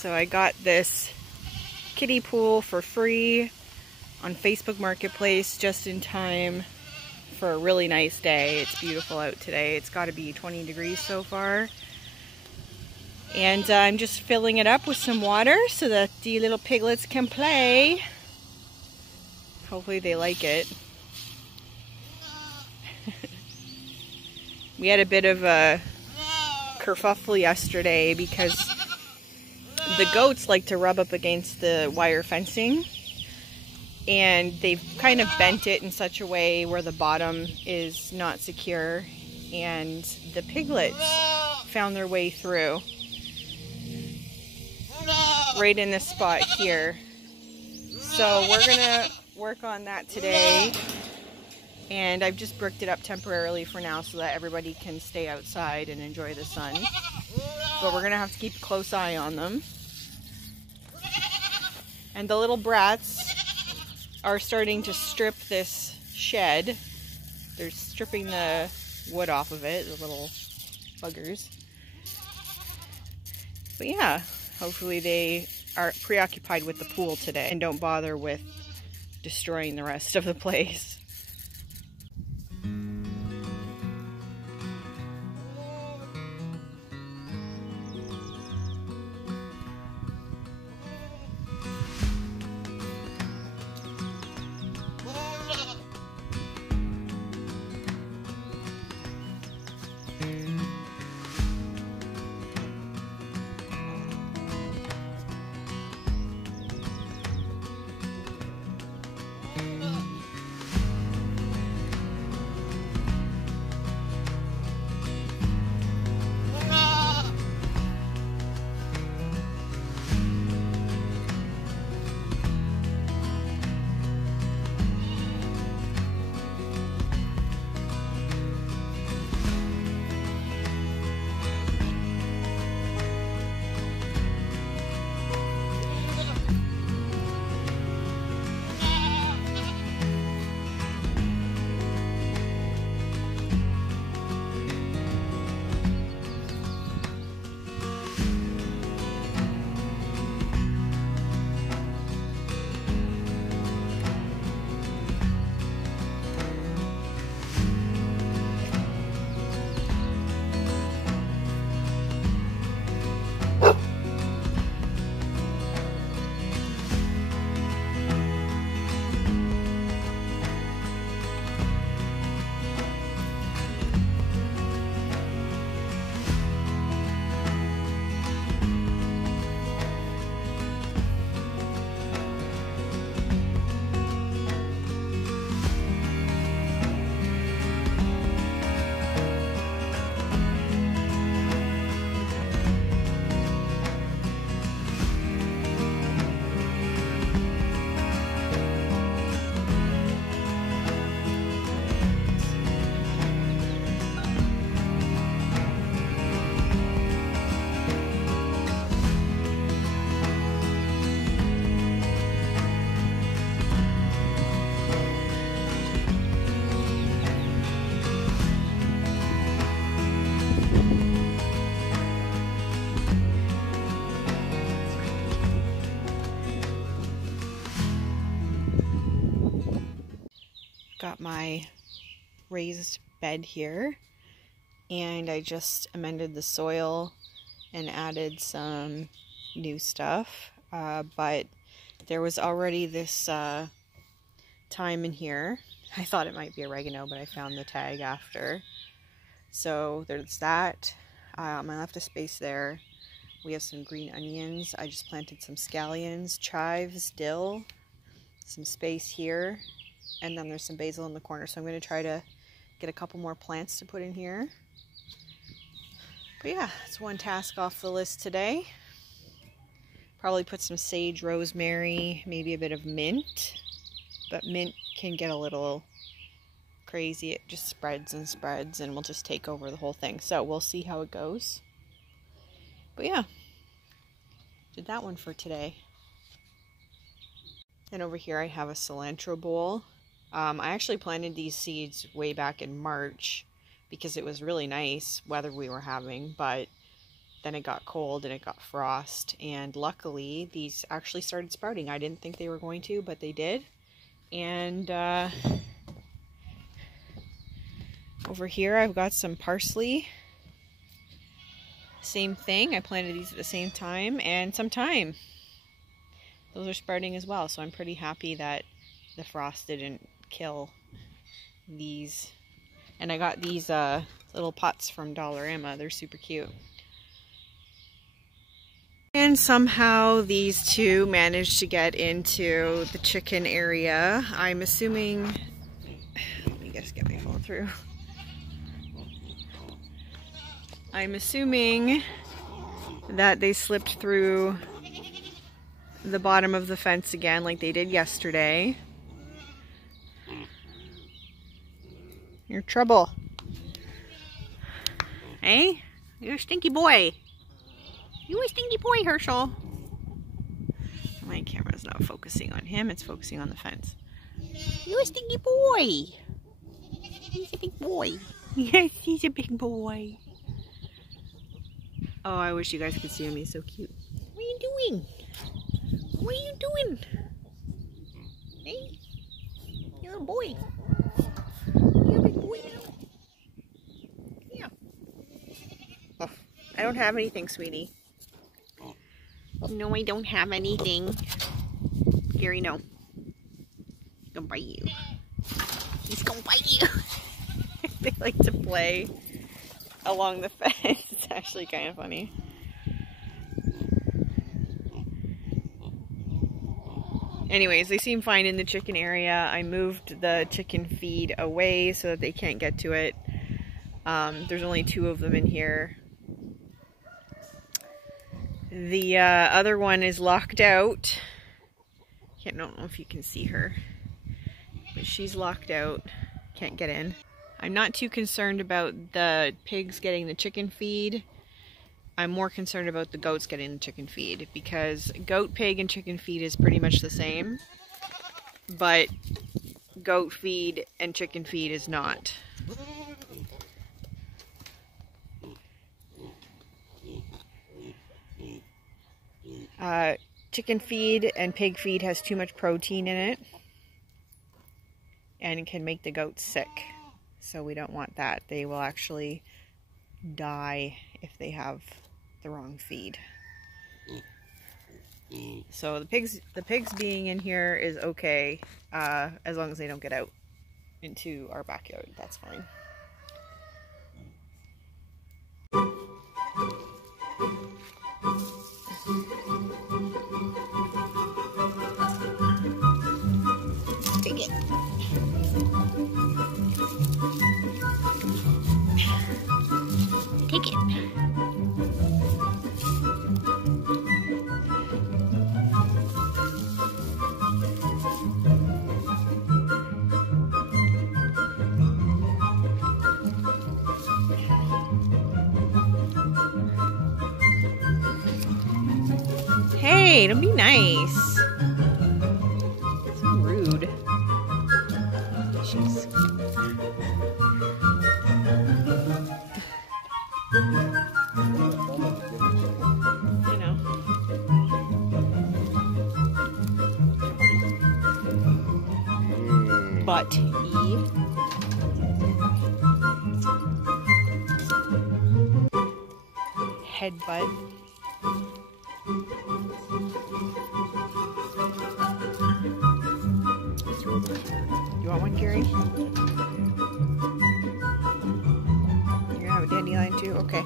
So I got this kiddie pool for free on Facebook Marketplace just in time for a really nice day. It's beautiful out today. It's got to be 20 degrees so far. And I'm just filling it up with some water so that the little piglets can play. Hopefully they like it. We had a bit of a kerfuffle yesterday because the goats like to rub up against the wire fencing, and they've kind of bent it in such a way where the bottom is not secure, and the piglets found their way through right in this spot here. So we're gonna work on that today, and I've just bricked it up temporarily for now so that everybody can stay outside and enjoy the sun, but we're gonna have to keep a close eye on them. And the little brats are starting to strip this shed. They're stripping the wood off of it, the little buggers. But yeah, hopefully they are preoccupied with the pool today and don't bother with destroying the rest of the place. Got my raised bed here, and I just amended the soil and added some new stuff, but there was already this thyme in here. I thought it might be oregano, but I found the tag after. So there's that. I left a space there. We have some green onions. I just planted some scallions, chives, dill, some space here. And then there's some basil in the corner, so I'm going to try to get a couple more plants to put in here. But yeah, it's one task off the list today. Probably put some sage, rosemary, maybe a bit of mint. But mint can get a little crazy. It just spreads and spreads and will just take over the whole thing. So we'll see how it goes. But yeah, did that one for today. And over here I have a cilantro bowl. I actually planted these seeds way back in March because it was really nice weather we were having, but then it got cold and it got frost, and luckily these actually started sprouting. I didn't think they were going to, but they did. And over here I've got some parsley. Same thing, I planted these at the same time, and some thyme. Those are sprouting as well, so I'm pretty happy that the frost didn't kill these. And I got these little pots from Dollarama. They're super cute. And somehow these two managed to get into the chicken area. I'm assuming... Let me just get my phone through. I'm assuming that they slipped through the bottom of the fence again like they did yesterday. You're trouble. Hey? You're a stinky boy. You a stinky boy, Herschel. My camera's not focusing on him, it's focusing on the fence. You a stinky boy. He's a big boy. Yes, he's a big boy. Oh, I wish you guys could see him. He's so cute. What are you doing? What are you doing? Hey? You're a boy. You're a big boy now. Yeah. Oh, I don't have anything, sweetie. No, I don't have anything. Gary, no. He's gonna bite you. He's gonna bite you. They like to play along the fence. It's actually kind of funny. Anyways, they seem fine in the chicken area. I moved the chicken feed away so that they can't get to it. There's only 2 of them in here. The other one is locked out. I don't know if you can see her, but she's locked out. Can't get in. I'm not too concerned about the pigs getting the chicken feed. I'm more concerned about the goats getting the chicken feed, because goat, pig, and chicken feed is pretty much the same, but goat feed and chicken feed is not. Chicken feed and pig feed has too much protein in it, and it can make the goats sick. So we don't want that. They will actually die if they have the wrong feed. So the pigs being in here is okay, as long as they don't get out into our backyard. That's fine. Take it. Take it. Hey, don't be nice. So rude. Jeez. I know. Butt E. Headbutt. You want one, Gary? You're gonna have a dandelion too? Okay.